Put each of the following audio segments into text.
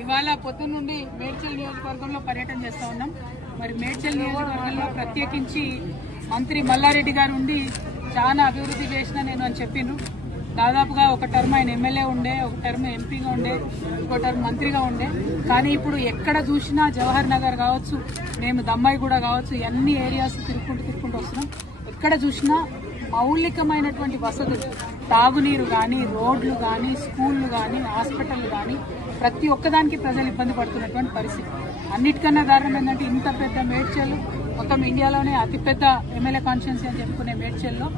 ఇవాళ పొద్దు నుండి మేడ్చల్ నియోజకవర్గంలో పర్యటన చేస్తా ఉన్నాం. మరి మేడ్చల్ నియోజకవర్గంలో ప్రత్యేకించి మంత్రి మల్లారెడ్డి గారు ఉండి చాలా అభివృద్ధి చేసిన నేను అని చెప్పిండ్రు. దాదాపుగా ఒక టర్మ్ ఆయన ఎమ్మెల్యే ఉండే, ఒక టర్మ్ ఎంపీగా ఉండే, ఒక టర్మ్ మంత్రిగా ఉండే. కానీ ఇప్పుడు ఎక్కడ చూసినా జవహర్ నగర్ కావచ్చు, మేము దమ్మాయిగూడ కావచ్చు, అన్ని ఏరియాస్ తిరుక్కుంటూ వస్తున్నాం. ఎక్కడ చూసినా మౌలికమైనటువంటి వసతులు, తాగునీరు కానీ, రోడ్లు కానీ, స్కూళ్లు కానీ, హాస్పిటల్ కానీ ప్రతి ఒక్కదానికి ప్రజలు ఇబ్బంది పడుతున్నటువంటి పరిస్థితి. అన్నిటికన్నా దారుణం ఏంటంటే ఇంత పెద్ద మేడ్చల్, మొత్తం ఇండియాలోనే అతిపెద్ద ఎమ్మెల్యే కాన్స్టిట్యున్సీ అని చెప్పుకునే మేడ్చల్లో,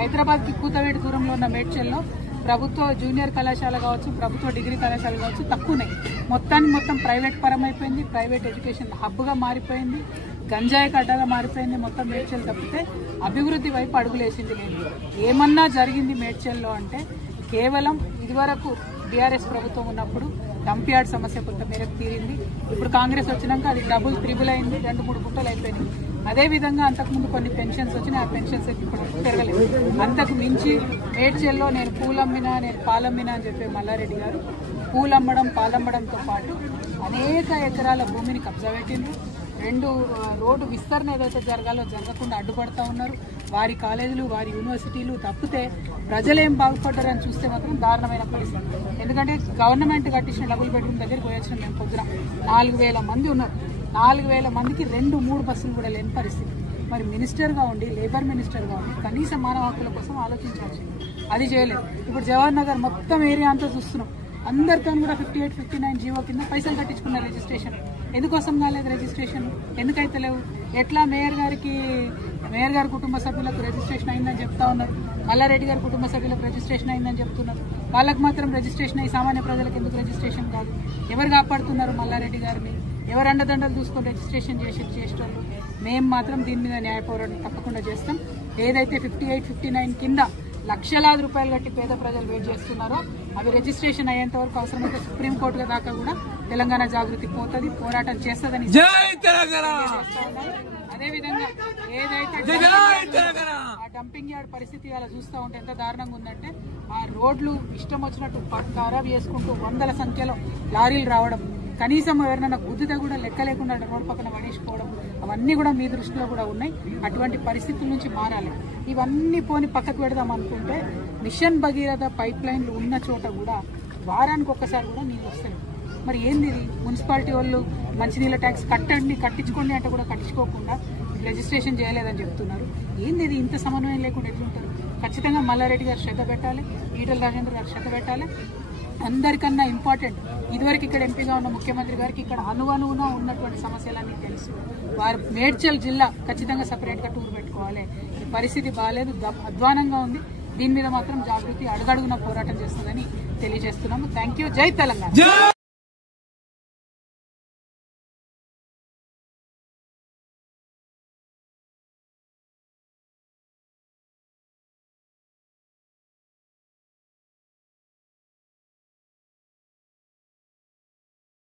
హైదరాబాద్ కి కూతవేడి దూరంలో ఉన్న మేడ్చల్లో ప్రభుత్వ జూనియర్ కళాశాల కావచ్చు, ప్రభుత్వ డిగ్రీ కళాశాల కావచ్చు తక్కువనే. మొత్తం ప్రైవేట్ పరం అయిపోయింది. ప్రైవేట్ ఎడ్యుకేషన్ హబ్గా మారిపోయింది. గంజాయి కడ్డగా మారిపోయింది. మొత్తం మేడ్చల్ తప్పితే అభివృద్ధి వైపు అడుగులేసింది లేదు. ఏమన్నా జరిగింది మేడ్చల్లో అంటే కేవలం ఇదివరకు టీఆర్ఎస్ ప్రభుత్వం ఉన్నప్పుడు డంప్యార్డ్ సమస్య కొంత మేరకు తీరింది. ఇప్పుడు కాంగ్రెస్ వచ్చినాక అది డబుల్ త్రిబుల్ అయింది, 2-3 గుంటలు అయిపోయింది. అదేవిధంగా అంతకుముందు కొన్ని పెన్షన్స్ వచ్చినాయి, ఆ పెన్షన్స్ ఇప్పుడు పెరగలేదు. అంతకు మించి మేడ్చల్లో నేను పూలమ్మినా, నేను పాలమ్మినా అని చెప్పే మల్లారెడ్డి గారు పూలమ్మడం, పాలమ్మడంతో పాటు అనేక ఎకరాల భూమిని కబ్జా పెట్టిండ్రు. 2 రోడ్డు విస్తరణ ఏదైతే జరగాలో జరగకుండా అడ్డుపడతా ఉన్నారు. వారి కాలేజీలు, వారి యూనివర్సిటీలు తప్పితే ప్రజలేం బాగుపడ్డారని చూస్తే మాత్రం దారుణమైన పరిస్థితి. ఎందుకంటే గవర్నమెంట్ కట్టించిన డబుల్ బెడ్రూమ్ దగ్గరికి పోయొచ్చిన మేము పొద్దున 4000 మంది ఉన్నారు. 4000 మందికి 2-3 బస్సులు కూడా లేని పరిస్థితి. మరి మినిస్టర్గా ఉండి, లేబర్ మినిస్టర్గా ఉండి కనీస మానవ హక్కుల కోసం ఆలోచించాల్సింది, అది చేయలేదు. ఇప్పుడు జవహర్ నగర్ మొత్తం ఏరియా అంతా చూస్తున్నాం. అందరితో కూడా 58, 59 జీవో కింద పైసలు కట్టించుకున్న రిజిస్ట్రేషన్. ఎందుకోసం కాలేదు రిజిస్ట్రేషన్? ఎందుకైతే లేవు? ఎట్లా మేయర్ గారి కుటుంబ సభ్యులకు రిజిస్ట్రేషన్ అయిందని చెప్తా ఉన్నారు, మల్లారెడ్డి గారి కుటుంబ సభ్యులకు రిజిస్ట్రేషన్ అయిందని చెప్తున్నారు. వాళ్ళకు మాత్రం రిజిస్ట్రేషన్ అయ్యి సామాన్య ప్రజలకు ఎందుకు రిజిస్ట్రేషన్ కాదు? ఎవరు కాపాడుతున్నారు మల్లారెడ్డి గారిని? ఎవరు అండదండలు చూసుకొని రిజిస్ట్రేషన్ చేసేటోళ్ళు? మేము మాత్రం దీని మీద న్యాయ పోరాటం తప్పకుండా చేస్తాం. ఏదైతే 58, 59 కింద లక్షలాది రూపాయలు కట్టి పేద ప్రజలు వెయిట్ చేస్తున్నారో అవి రిజిస్ట్రేషన్ అయ్యేంత వరకు అవసరమైతే సుప్రీంకోర్టు దాకా కూడా తెలంగాణ జాగృతి పోతుంది, పోరాటం చేస్తుందని. అదేవిధంగా ఏదైతే ఆ డంపింగ్ యార్డ్ పరిస్థితి అలా చూస్తూ ఉంటే ఎంత దారుణంగా ఉందంటే, ఆ రోడ్లు ఇష్టం వచ్చినట్టు ఖరాబ్ చేసుకుంటూ 100ల సంఖ్యలో లారీలు రావడం, కనీసం ఎవరైనా గుద్దితే కూడా లెక్క లేకుండా రోడ్ పక్కన పడేసుకోవడం, అవన్నీ కూడా మీ దృష్టిలో కూడా ఉన్నాయి. అటువంటి పరిస్థితుల నుంచి మారాలి. ఇవన్నీ పోని పక్కకు పెడదాం అనుకుంటే మిషన్ భగీరథ పైప్ లైన్లు ఉన్న చోట కూడా వారానికి ఒక్కసారి కూడా నీళ్ళు వస్తాయి. మరి ఏంది ఇది? మున్సిపాలిటీ వాళ్ళు మంచినీళ్ళ ట్యాక్స్ కట్టించుకోండి అంటే కూడా కట్టించుకోకుండా రిజిస్ట్రేషన్ చేయలేదని చెప్తున్నారు. ఏంది ఇది? ఇంత సమన్వయం లేకుండా ఎట్లుంటారు? ఖచ్చితంగా మల్లారెడ్డి గారు శ్రద్ధ పెట్టాలి, ఈటల రాజేందర్ గారు శ్రద్ధ పెట్టాలి. అందరికన్నా ఇంపార్టెంట్, ఇదివరకు ఇక్కడ ఎంపీగా ఉన్న ముఖ్యమంత్రి గారికి ఇక్కడ అనువనువున ఉన్నటువంటి సమస్యలన్నీ తెలుసు. వారు మేడ్చల్ జిల్లా ఖచ్చితంగా సపరేట్గా టూర్ పెట్టుకోవాలి. ఈ పరిస్థితి బాగాలేదు, అధ్వానంగా ఉంది. దీని మీద మాత్రం జాగృతి అడుగడుగున పోరాటం చేస్తుందని తెలియజేస్తున్నాము. Thank you. జై తెలంగాణ.